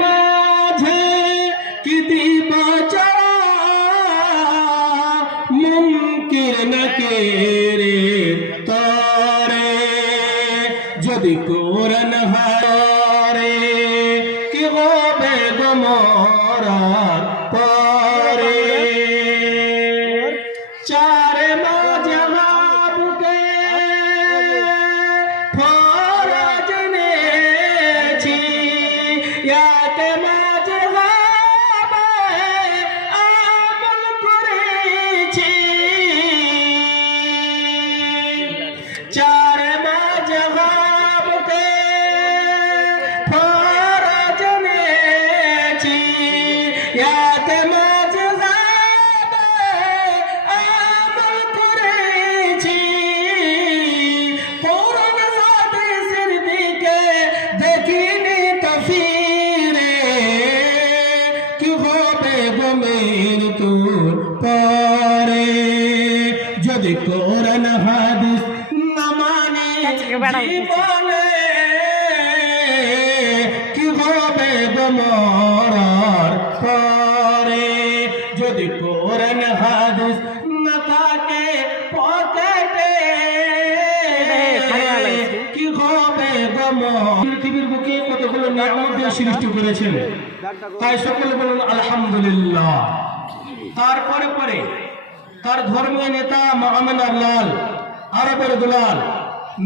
মাঝে কি দিবা মুমকিন নকে রে তরে যদি কোরআন হারে কি হবে গমরা পরে চারে মাযহাবকে ফরজ নেছি ইয়াতে মাযহাবে আমল করেছি চারে মাযহাবকে ফরজ নেছি ইয়াতে পরে যদি কোরআন হাদিস না মানে জীবনে কি হবে মরার পরে যদি কোরআন হাদিস না থাকে পকেটে কি হবে পৃথিবীর বুকে কতগুলো নিয়ামত দিয়ে সৃষ্টি করেছেন তাই সকলে বলুন আলহামদুলিল্লাহ। তারপরে পরে তার ধর্মীয় নেতা মুহাম্মদ লাল আরবের দুলাল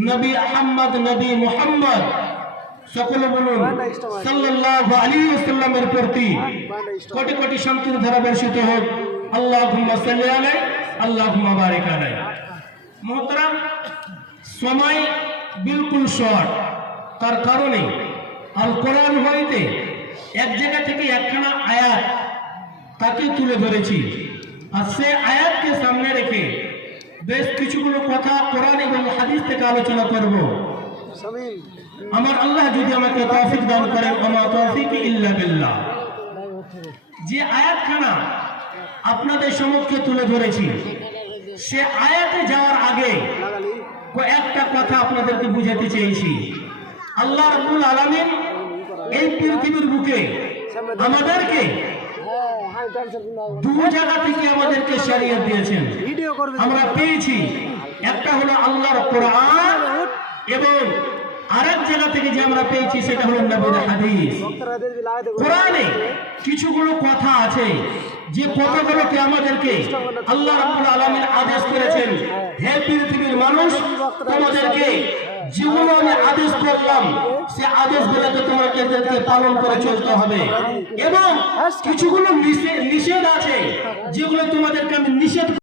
নবী আহমদ নবী মুহাম্মদ সকলে বলুন সাল্লাল্লাহু আলাইহি ওয়াসাল্লামের প্রতি কোটি কোটি শান্তির ধারা বর্ষিত হোক। আল্লাহুম্মা সাল্লি আলাইহি আল্লাহুম্মা বারিক আলাইহি। মুহতারাম, সময় বিলকুল শর্ট, তার কারণে আল কোরআন হইতে এক জায়গা থেকে একখানা আয়াত তাকে তুলে ধরেছি আর সে আয়াতকে সামনে রেখে বেশ কিছুগুলো কথা কোরআন এবং হাদিস থেকে আলোচনা করব। আমার আল্লাহ যদি আমাকে তৌফিক দান করেন, আমা তৌফিক ইল্লা বিল্লাহ। যে আয়াতখানা আপনাদের সম্মুখে তুলে ধরেছি সে আয়াতে যাওয়ার আগে কয়েকটা কথা আপনাদেরকে বুঝাতে চেয়েছি। আল্লাহ রাব্বুল আলামিন এই পৃথিবীর বুকে আমাদেরকে দু জায়গা থেকে আমাদেরকে শরীয়ত দিয়েছেন, আমরা পেয়েছি। একটা হলো আল্লাহর কোরআন এবং আরেক জায়গা থেকে যে আমরা পেয়েছি সেটা হলো নবীর হাদিস। কোরআনে কিছুগুলো কথা আছে যে কথাগুলোকে আমাদেরকে আল্লাহ রাব্বুল আলামিন আদেশ করেছেন, হে পৃথিবীর মানুষ, তোমাদেরকে যেগুলো আমি আদেশ করলাম সে আদেশগুলোকে তোমাদেরকে পালন করে চলতে হবে এবং কিছুগুলো নিষেধ আছে যেগুলো তোমাদেরকে আমি নিষেধ